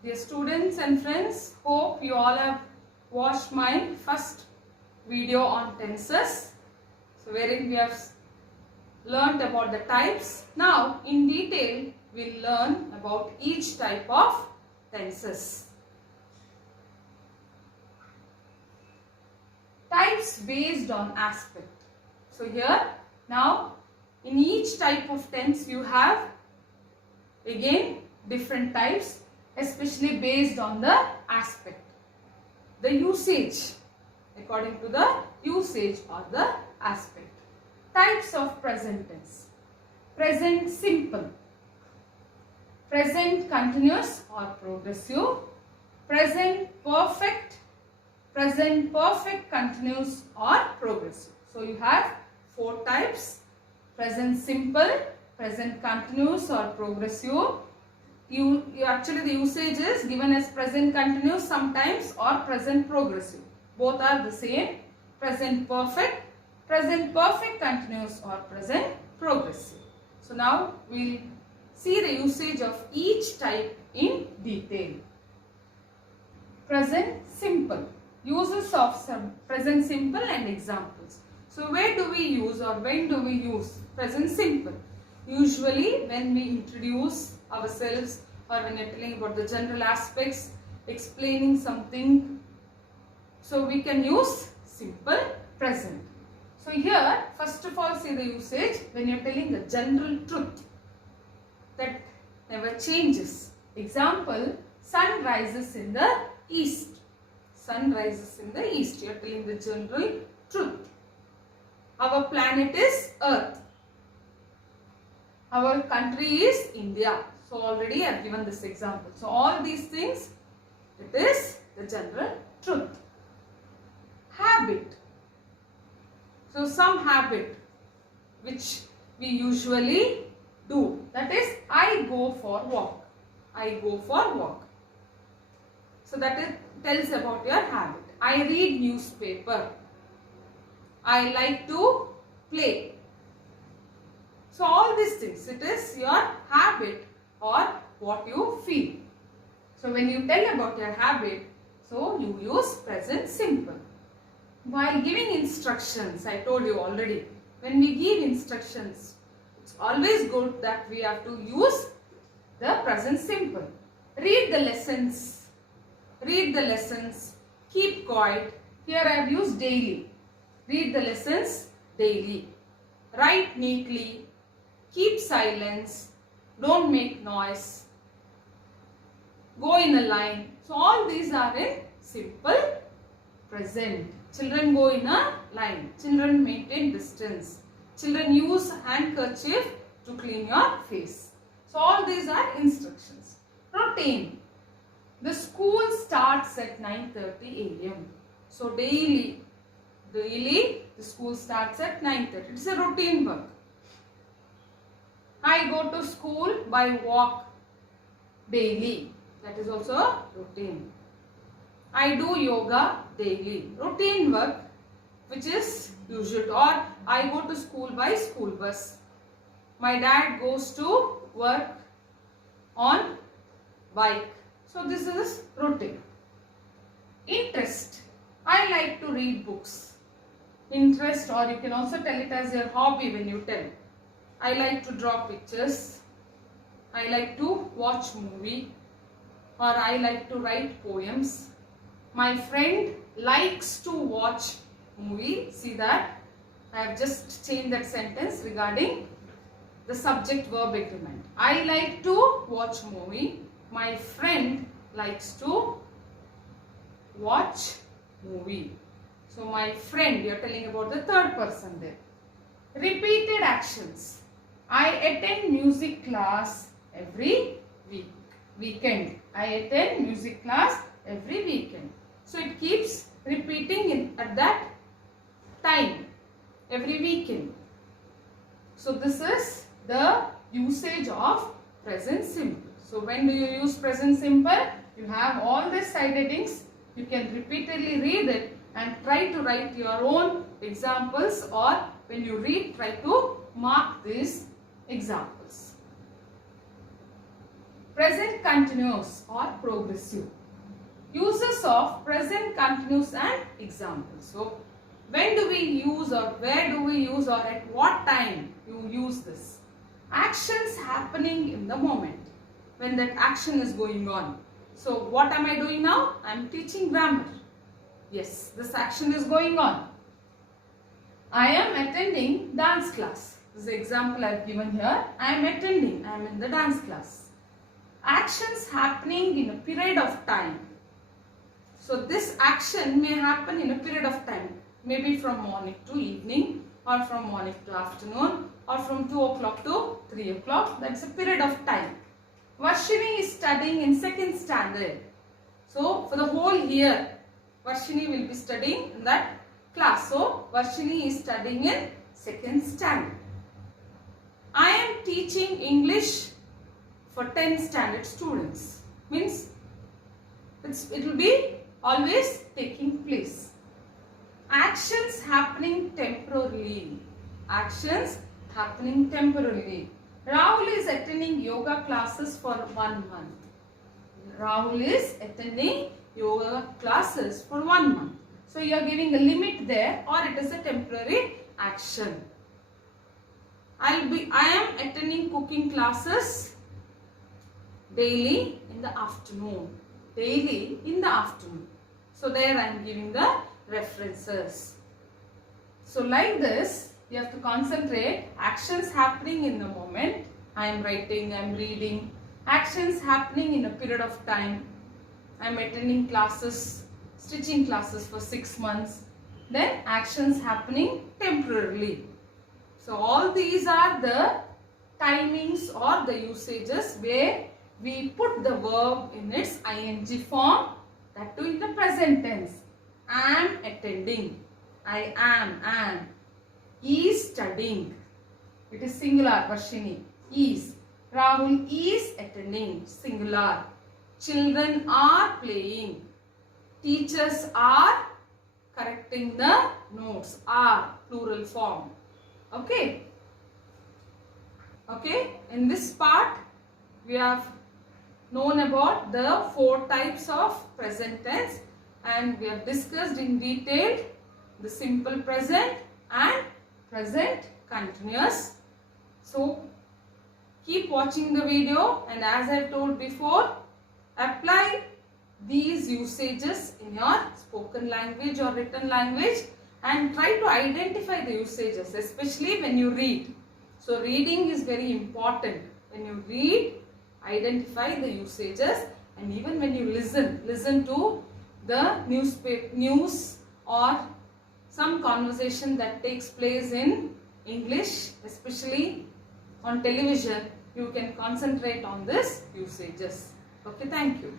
Dear students and friends, hope you all have watched my first video on tenses. So wherein we have learned about the types. Now in detail we'll learn about each type of tenses. Types based on aspect. So here now in each type of tense you have again different types, especially based on the aspect, the usage, according to the usage or the aspect. Types of present tense. Present simple, present continuous or progressive, present perfect continuous or progressive. So you have four types: present simple, present continuous or progressive. Actually the usage is given as present continuous sometimes or present progressive. Both are the same. Present perfect continuous or present progressive. So now we'll see the usage of each type in detail. Present simple. Uses of present simple and examples. So where do we use or when do we use present simple? Usually when we introduce ourselves or when you are telling about the general aspects, explaining something, so we can use simple present. So here first of all see the usage when you are telling the general truth that never changes. Example, sun rises in the east. Sun rises in the east. You are telling the general truth. Our planet is Earth. Our country is India. So already I have given this example. So all these things, it is the general truth. Habit. So some habit which we usually do. That is, I go for walk. I go for walk. So that it tells about your habit. I read newspaper. I like to play. So all these things, it is your habit or what you feel. So when you tell about your habit, so you use present simple. While giving instructions, I told you already, when we give instructions, it's always good that we have to use the present simple. Read the lessons. Read the lessons. Keep quiet. Here I have used daily. Read the lessons daily. Write neatly. Keep silence. Don't make noise. Go in a line. So all these are in simple present. Children go in a line. Children maintain distance. Children use handkerchief to clean your face. So all these are instructions. Routine. The school starts at 9:30 a.m. So daily the school starts at 9:30. It's a routine work. I go to school by walk daily. That is also a routine. I do yoga daily. Routine work which is usual. Or I go to school by school bus. My dad goes to work on bike. So this is routine. Interest. I like to read books. Interest, or you can also tell it as your hobby when you tell. I like to draw pictures. I like to watch movie. Or I like to write poems. My friend likes to watch movie. See that? I have just changed that sentence regarding the subject verb agreement. I like to watch movie. My friend likes to watch movie. So my friend, you are telling about the third person there. Repeated actions. I attend music class every weekend. I attend music class every weekend. So it keeps repeating at that time, every weekend. So this is the usage of present simple. So when do you use present simple? You have all these side headings. You can repeatedly read it and try to write your own examples, or when you read, try to mark these examples. present continuous or progressive. Uses of present continuous and examples. So, when do we use or where do we use or at what time you use this? Actions happening in the moment when that action is going on. So, what am I doing now? I am teaching grammar. Yes, this action is going on. I am attending dance class. This is the example I have given here. I am attending. I am in the dance class. Actions happening in a period of time. So this action may happen in a period of time. Maybe from morning to evening, or from morning to afternoon, or from 2 o'clock to 3 o'clock. That's a period of time. Varshini is studying in 2nd standard. So for the whole year, Varshini will be studying in that class. So Varshini is studying in 2nd standard. I am teaching English for 10th standard students. Means it will be always taking place. Actions happening temporarily. Actions happening temporarily. Rahul is attending yoga classes for 1 month. Rahul is attending yoga classes for 1 month. So you are giving a limit there, or it is a temporary action. I am attending cooking classes daily in the afternoon. Daily in the afternoon. So there I am giving the references. So like this, you have to concentrate. Actions happening in the moment. I am writing, I am reading. Actions happening in a period of time. I am attending classes, stitching classes for 6 months. Then actions happening temporarily. So all these are the timings or the usages where we put the verb in its ing form, that too in the present tense. Am attending. I am. Is studying. It is singular, Varshini. Is. Rahul is attending. Singular. Children are playing. Teachers are correcting the notes. Are, plural form. Okay. Okay. In this part, we have known about the 4 types of present tense, and we have discussed in detail the simple present and present continuous. So keep watching the video, and as I have told before, apply these usages in your spoken language or written language and try to identify the usages, especially when you read. So reading is very important. When you read, identify the usages, and even when you listen to the news or some conversation that takes place in English, especially on television, you can concentrate on this usages. Okay, thank you.